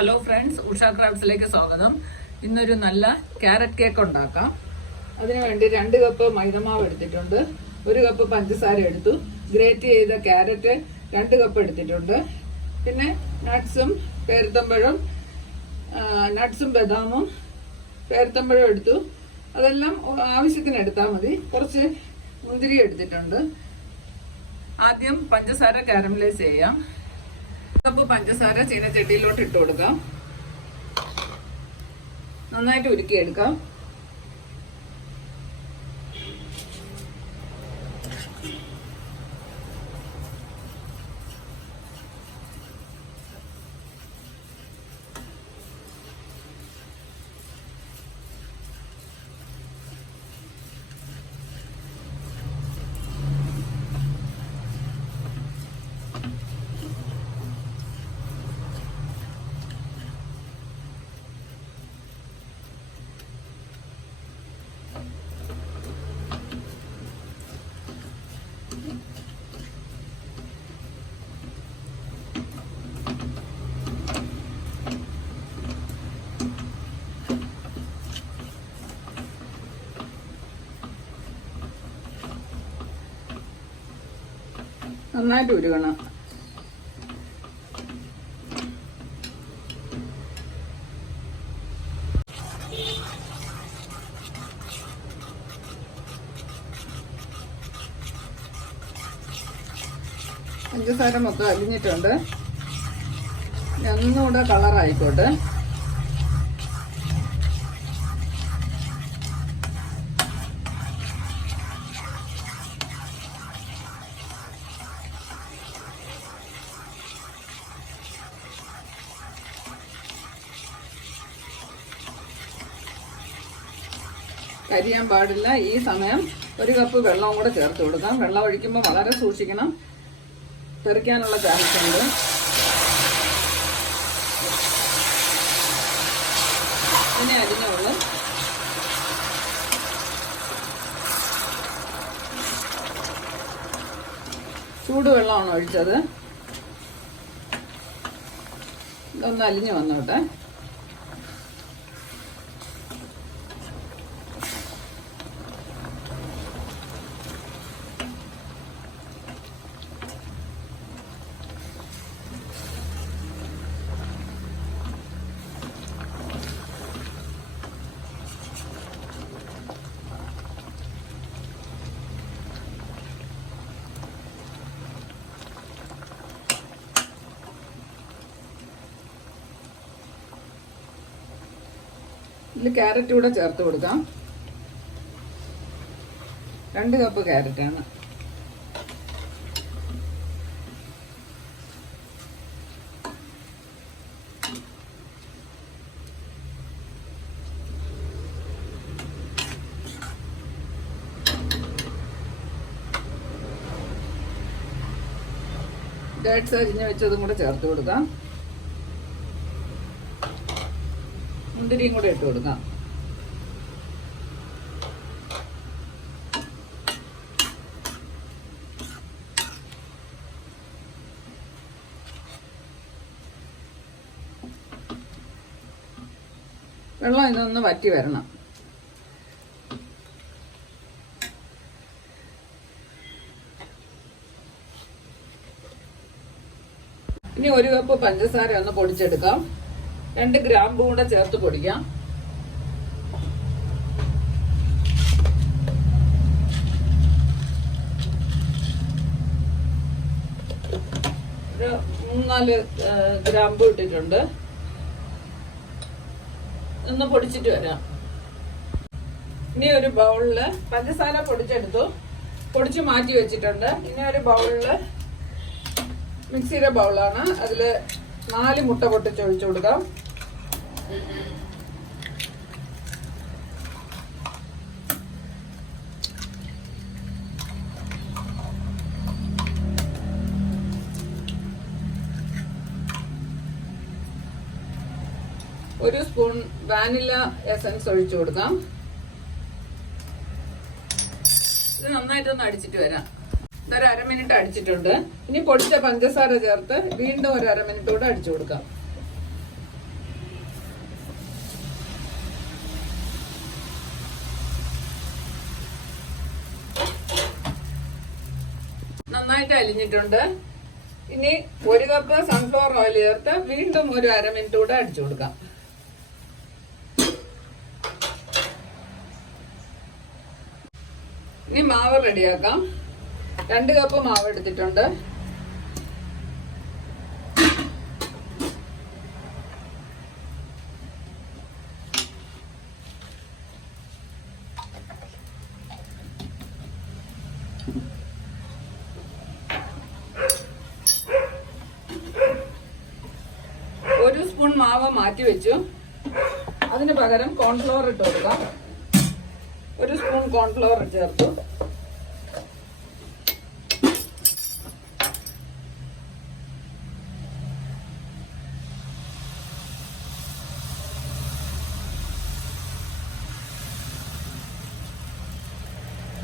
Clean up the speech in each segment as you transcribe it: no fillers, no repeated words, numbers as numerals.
Hello friends, Usha ക്രാഫ്റ്റ്സിലേക്ക് സ്വാഗതം. ഇന്നൊരു നല്ല ക്യാരറ്റ് കേക്ക് ഉണ്ടാക്കാം. അതിനുവേണ്ടി 2 കപ്പ് മൈദമാവ് എടുത്തിട്ടുണ്ട്, 1 കപ്പ് പഞ്ചസാര എടുത്തു, ഗ്രേറ്റ് ചെയ്ത ക്യാരറ്റ് 2 കപ്പ് എടുത്തിട്ടുണ്ട്. പിന്നെ നട്ട്സും പേരത്തമ്പഴം, നട്ട്സും ബദാമും പേരത്തമ്പഴം എടുത്തു. അതെല്ലാം ആവശ്യത്തിന് എടുത്താൽ മതി. കുറച്ച് മുന്തിരി എടുത്തിട്ടുണ്ട്. ആദ്യം പഞ്ചസാര കാരമലൈസ് ചെയ്യാം. കപ്പ് പഞ്ചസാര ചീനച്ചട്ടിയിലോട്ട് ഇട്ട് കൊടുക്കാം. നന്നായിട്ട് ഉരുക്കിയെടുക്കാം. നന്നായിട്ട് ഉരുകണം. പഞ്ചസാര മൊത്തം അലിഞ്ഞിട്ടുണ്ട്. ഒന്നുകൂടെ കളറായിക്കോട്ടെ. കരിയാൻ പാടില്ല. ഈ സമയം 1 കപ്പ് വെള്ളവും കൂടെ ചേർത്ത് കൊടുക്കാം. വെള്ളം ഒഴിക്കുമ്പോൾ വളരെ സൂക്ഷിക്കണം, തെറിക്കാനുള്ള ചാൻസ് ഉണ്ട്. പിന്നെ അരിഞ്ഞുള്ളൂ. ചൂടുവെള്ളമാണ് ഒഴിച്ചത്. ഇതൊന്ന് അലിഞ്ഞു വന്നോട്ടെ. ഇതിൽ ക്യാരറ്റ് കൂടെ ചേർത്ത് കൊടുക്കാം. 2 കപ്പ് ക്യാരറ്റാണ്. ഡേറ്റ്സ് അരിഞ്ഞ് വെച്ചതും കൂടെ ചേർത്ത് കൊടുക്കാം. മുന്തിരിയും കൂടെ ഇട്ട് കൊടുക്കാം. വെള്ളം ഇതൊന്ന് വറ്റി വരണം. ഇനി 1 കപ്പ് പഞ്ചസാര ഒന്ന് പൊടിച്ചെടുക്കാം. 2 ഗ്രാമ്പും കൂടെ ചേർത്ത് പൊടിക്കാം. ഒരു 3-4 ഗ്രാമ്പു ഇട്ടിട്ടുണ്ട്. ഒന്ന് പൊടിച്ചിട്ട് വരാം. ഇനി ഒരു ബൗളില് പഞ്ചസാര പൊടിച്ചെടുത്തു, പൊടിച്ച് മാറ്റി വെച്ചിട്ടുണ്ട്. ഇനി ഒരു ബൗളില്, മിക്സിയുടെ ബൗളാണ്, അതില് 4 മുട്ട പൊട്ടിച്ച് ഒഴിച്ചു കൊടുക്കാം. ഒരു സ്പൂൺ വാനില എസൻസ് ഒഴിച്ചു കൊടുക്കാം. ഇത് നന്നായിട്ടൊന്ന് അടിച്ചിട്ട് വരാം. ഇതൊരു 1/2 മിനിറ്റ് അടിച്ചിട്ടുണ്ട്. ഇനി പൊടിച്ച പഞ്ചസാര ചേർത്ത് വീണ്ടും ഒരു 1/2 മിനിറ്റ് കൂടെ അടിച്ചു കൊടുക്കാം. നന്നായിട്ട് അലിഞ്ഞിട്ടുണ്ട്. ഇനി 1 കപ്പ് സൺഫ്ലവർ ഓയിൽ ചേർത്ത് വീണ്ടും ഒരു 1/2 മിനിറ്റ് കൂടെ അടിച്ചു കൊടുക്കാം. ഇനി മാവ് റെഡിയാക്കാം. 2 കപ്പ് മാവ് എടുത്തിട്ടുണ്ട്. ഒരു സ്പൂൺ മാവ് മാറ്റി വെച്ചു. അതിന് പകരം കോൺഫ്ലവർ ഇട്ട് കൊടുക്കാം. 1 സ്പൂൺ കോൺഫ്ലവർ ചേർത്തു.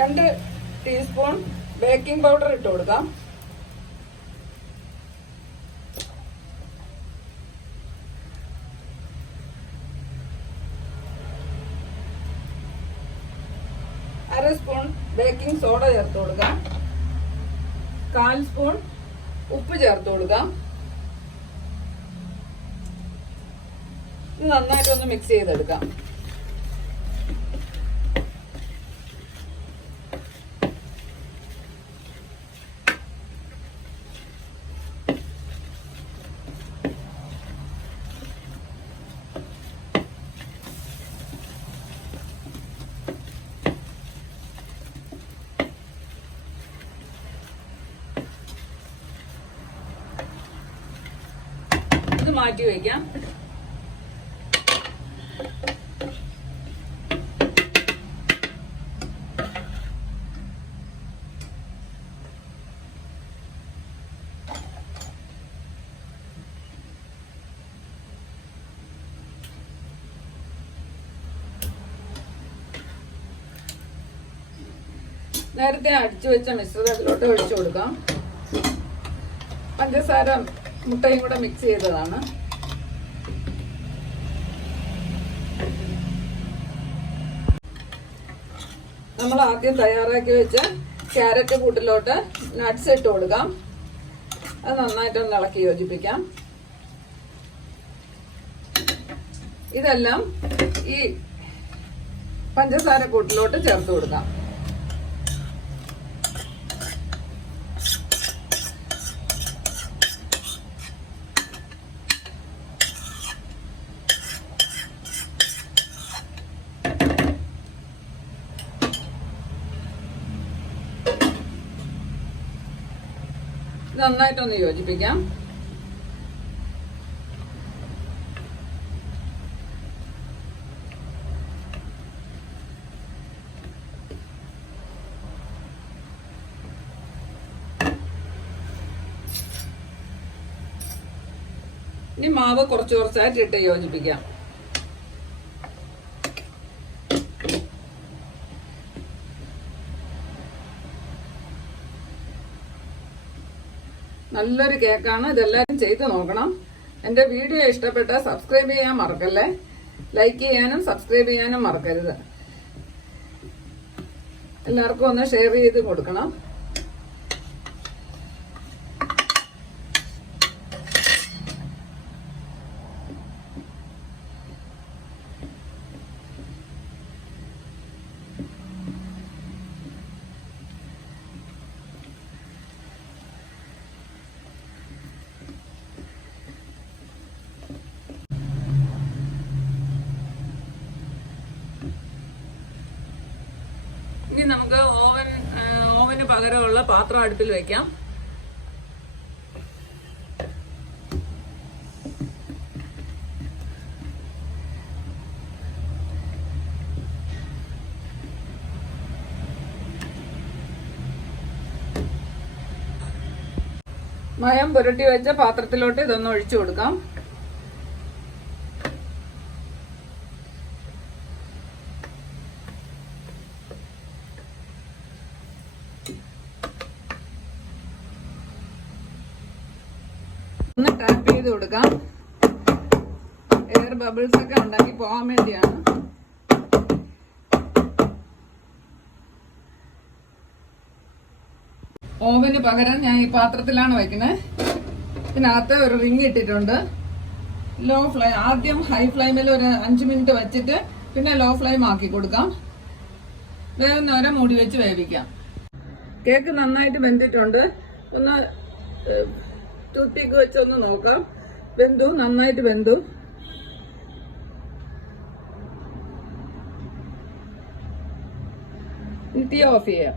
രണ്ട് ടീസ്പൂൺ ബേക്കിംഗ് പൗഡർ ഇട്ട് കൊടുക്കാം. അര സ്പൂൺ ബേക്കിംഗ് സോഡ ചേർത്ത് കൊടുക്കാം. 1/4 സ്പൂൺ ഉപ്പ് ചേർത്ത് കൊടുക്കാം. ഇത് നന്നായിട്ടൊന്ന് മിക്സ് ചെയ്തെടുക്കാം. ഇത് മാറ്റി വയ്ക്കാം. നേരത്തെ അടിച്ചു വെച്ച മിശ്രിതത്തിലോട്ട് ഒഴിച്ചു കൊടുക്കാം. പഞ്ചസാര മുട്ടയും കൂടെ മിക്സ് ചെയ്തതാണ്. നമ്മൾ ആദ്യം തയ്യാറാക്കി വെച്ച ക്യാരറ്റ് കൂട്ടിലോട്ട് നട്ട്സ് ഇട്ട് കൊടുക്കാം. അത് നന്നായിട്ടൊന്ന് ഇളക്കി യോജിപ്പിക്കാം. ഇതെല്ലാം ഈ പഞ്ചസാര കൂട്ടിലോട്ട് ചേർത്ത് കൊടുക്കാം. നന്നായിട്ടൊന്ന് യോജിപ്പിക്കാം. ഇനി മാവ് കുറച്ച് കുറച്ചായിട്ട് ഇട്ട് യോജിപ്പിക്കാം. നല്ലൊരു കേക്കാണ്. ഇതെല്ലാവരും ചെയ്ത് നോക്കണം. എൻ്റെ വീഡിയോ ഇഷ്ടപ്പെട്ടാൽ സബ്സ്ക്രൈബ് ചെയ്യാൻ മറക്കല്ലേ. ലൈക്ക് ചെയ്യാനും സബ്സ്ക്രൈബ് ചെയ്യാനും മറക്കരുത്. എല്ലാവർക്കും ഒന്ന് ഷെയർ ചെയ്ത് കൊടുക്കണം. ഇനി നമുക്ക് ഓവന് പകരമുള്ള പാത്രം അടുപ്പിൽ വെക്കാം. മയം പുരട്ടി വെച്ച പാത്രത്തിലോട്ട് ഇതൊന്ന് ഒഴിച്ചു കൊടുക്കാം. ഒന്ന് ടാപ്പ് ചെയ്ത് കൊടുക്കാം. എയർ ബബിൾസ് ഒക്കെ ഉണ്ടാക്കി പോകാൻ വേണ്ടിയാണ്. ഓവന് പകരം ഞാൻ ഈ പാത്രത്തിലാണ് വയ്ക്കുന്നത്. ഇതിനകത്ത് ഒരു റിങ് ഇട്ടിട്ടുണ്ട്. ലോ ഫ്ലെയിം, ആദ്യം ഹൈ ഫ്ലെയിമിൽ ഒരു 5 മിനിറ്റ് വെച്ചിട്ട് പിന്നെ ലോ ഫ്ലെയിം ആക്കി കൊടുക്കാം. വേവുന്നവരെ മൂടി വെച്ച് വേവിക്കാം. കേക്ക് നന്നായിട്ട് വെന്തിട്ടുണ്ട്. ഒന്ന് ടൂത്തിക്ക് വെച്ചൊന്ന് നോക്കാം. വെന്തു, നന്നായിട്ട് വെന്തു. തീ ഓഫ് ചെയ്യാം.